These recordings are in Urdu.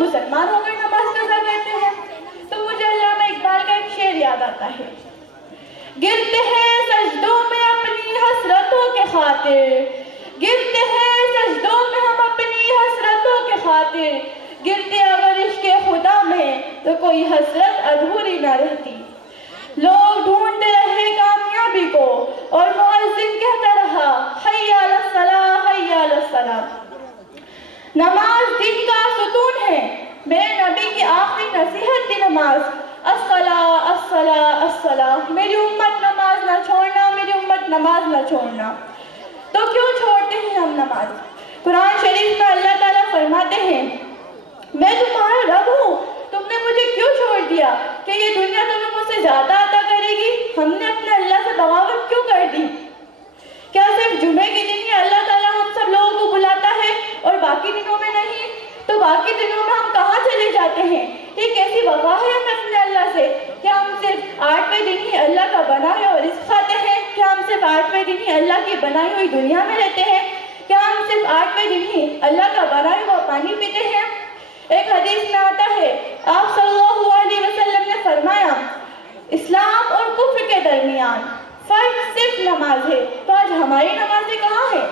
مسلمان ہو کر نماز قضا کرتے ہیں۔ تو مجھے علامہ اقبال کا ایک شعر یاد آتا ہے، گرتے ہیں سجدوں میں اپنی حسرتوں کے خاطر، گرتے ہیں سجدوں میں ہم اپنی حسرتوں کے خاطر، گرتے اگر عشق خدا میں تو کوئی حسرت ادھوری نہ رہتی۔ لوگ ڈھونڈتے رہے کامیابی کو اور مؤذن کہتا رہا حی علی الصلاۃ حی علی الصلاۃ۔ نماز دین کا ستون ہے، میرے نبی کی آخری نصیحت تھی نماز، الصلاۃ الصلاۃ الصلاۃ، میری امت نماز نہ چھوڑنا، میری امت نماز نہ چھوڑنا۔ تو کیوں چھوڑتے ہیں ہم نماز؟ قرآن شریف میں اللہ تعالیٰ فرماتے ہیں میں تمہارا رب ہوں، تم نے مجھے کیوں چھوڑ دیا؟ کہ یہ دنیا تمہیں مجھ سے زیادہ عطا کرے گی؟ ہم نے اپنے اللہ سے بغاوت کیوں کر دی؟ کیا صرف جمعے کے دن ہی اللہ تعالیٰ ہم سب لوگوں کو بلاتا ہے اور باقی دنوں میں نہیں؟ تو باقی دنوں میں ہم کہاں چلے جاتے ہیں؟ یہ کیسی وفا ہے ہم اپنے اللہ سے؟ کیا ہم صرف 8ویں دن ہی اللہ کا بنایا اور رزق کھاتے ہیں؟ کیا ہم صرف 8ویں دن ہی اللہ کی بنائی ہوئی دنیا میں رہتے ہیں؟ کیا ہم صرف 8ویں دن ہی اللہ کا بنایا ہوا پانی پیتے ہیں؟ ایک حدیث میں آتا ہے آپ صلی اللہ علیہ وسلم نے فرمایا اسلام اور کفر کے درمیان فرق صرف نماز ہے۔ تو آج ہماری نمازیں کہاں ہیں؟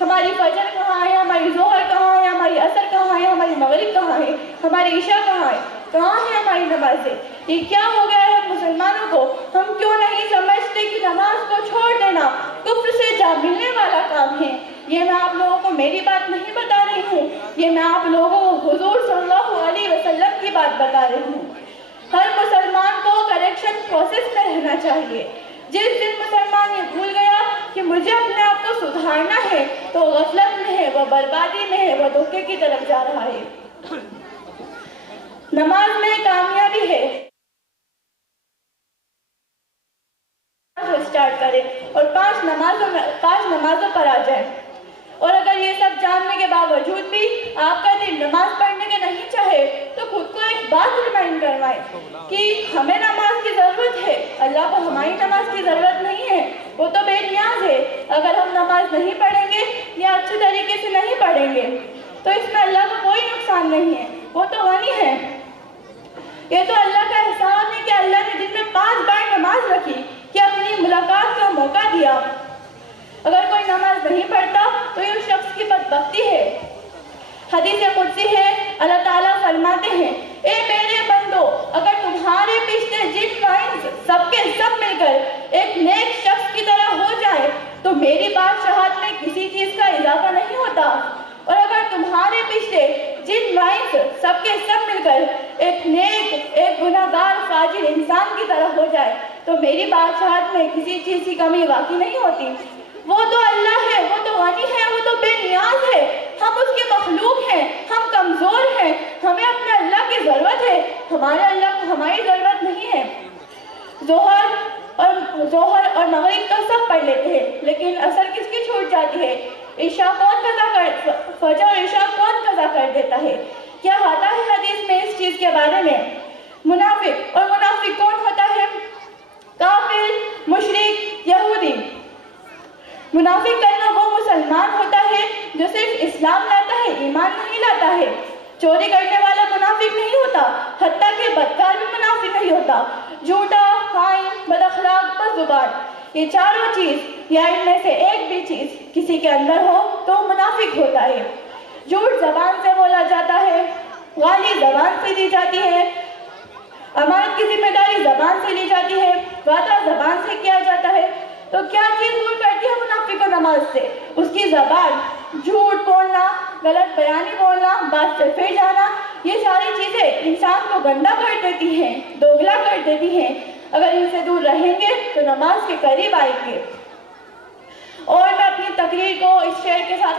ہماری فجر کہاں ہے؟ ہماری ظہر کہاں ہے؟ ہماری عصر کہاں ہے؟ ہماری مغرب کہاں ہے؟ ہماری عشاء کہاں ہے؟ کہاں ہے ہماری نمازیں؟ یہ کیا ہو گیا ہے مسلمانوں کو؟ ہم کیوں نہیں سمجھتے کہ نماز کو چھوڑ دینا کفر سے جا ملنے والا کام ہے؟ یہ میں آپ لوگوں کو میری بات نہیں بتا رہی ہوں، یہ میں آپ لوگوں کو حضور صلی اللہ علیہ وسلم کی بات بتا رہی ہوں۔ ہر مسلمان کو کریکشن پروسیس میں رہنا چاہیے۔ جس دن مسلمان یہ بھول گیا کہ مجھے اپنے آپ کو سدھارنا ہے تو غفلت میں ہے، وہ بربادی میں ہے، وہ دھوکے کی طرف جا رہا ہے۔ نماز میں کامیابی ہے اسٹارٹ کرے اور 5 نمازوں پر آ جائیں، اور اگر یہ سب جاننے کے باوجود بھی آپ کا دل نماز پڑھنے کے نہیں چاہے تو خود کو ایک بات ریمائنڈ کروائیں کہ ہمیں نماز کی ضرورت ہے، اللہ کو ہماری نماز کی ضرورت نہیں ہے، وہ تو بے نیاز ہے۔ اگر ہم نماز نہیں پڑھیں گے یا اچھے طریقے سے نہیں پڑھیں گے تو اس میں اللہ کو کوئی نقصان نہیں ہے، وہ تو غنی ہے۔ یہ تو اللہ کا احسان ہے کہ اللہ نے دن میں 5 بار نماز رکھی، کہ اپنی ملاقات کا موقع دیا۔ اگر کوئی نماز نہیں پڑھتا تو یہ اس شخص کی بدبختی ہے۔ حدیث قدسی ہے، اللہ تعالیٰ فرماتے ہیں اے میرے بندو، اگر تمہارے پچھلے جن لائنز سب کے سب مل کر ایک نیک شخص کی طرح ہو جائے تو میری بادشاہت میں کسی چیز کا اضافہ نہیں ہوتا، اور اگر تمہارے پچھلے جن لائنز سب کے سب مل کر ایک نیک، ایک گناہگار فاجر انسان کی طرح ہو جائے تو میری بادشاہت میں کسی چیز کی کمی واقع نہیں ہوتی۔ وہ تو اللہ ہے، وہ تو غنی ہے، وہ تو بے نیاز ہے، ہم اس کے مخلوق ہیں، ہم کمزور ہیں، ہمیں اپنے اللہ کی ضرورت ہے، ہمارے اللہ کو ہماری ضرورت نہیں ہے۔ ظہر اور مغرب تو سب پڑھ لیتے ہیں، لیکن عصر کس کی چھوٹ جاتی ہے؟ فجر اور عشاء کون قضا کر دیتا ہے؟ کیا آتا ہے حدیث میں اس چیز کے بارے میں؟ منافق، اور منافق کون ہوتا ہے؟ کافر، مشرک، یہودی۔ منافق کرنا وہ مسلمان ہوتا ہے جو صرف اسلام لاتا ہے، ایمان نہیں لاتا ہے۔ چوری کرنے والا منافق نہیں ہوتا، حتیٰ کہ بدکار بھی منافق نہیں ہوتا۔ جھوٹا، خائن، بد اخلاق، بدزبان، یہ چاروں چیز یا ان میں سے ایک بھی چیز کسی کے اندر ہو تو منافق ہوتا ہے۔ جھوٹ زبان سے بولا جاتا ہے، گالی زبان سے دی جاتی ہے، امانت کی ذمہ داری زبان سے لی جاتی ہے، وعدہ زبان سے کیا جاتا ہے۔ تو کیا چیز دور کرتی ہے منافق کو نماز سے؟ اس کی زبان، جھوٹ بولنا، غلط بیانی بولنا، بات سے پھر جانا، یہ ساری چیزیں انسان کو گندا کر دیتی ہیں، دوگلا کر دیتی ہیں۔ اگر ان سے دور رہیں گے تو نماز کے قریب آئیں گے۔ اور میں اپنی تقریر کو اس شعر کے ساتھ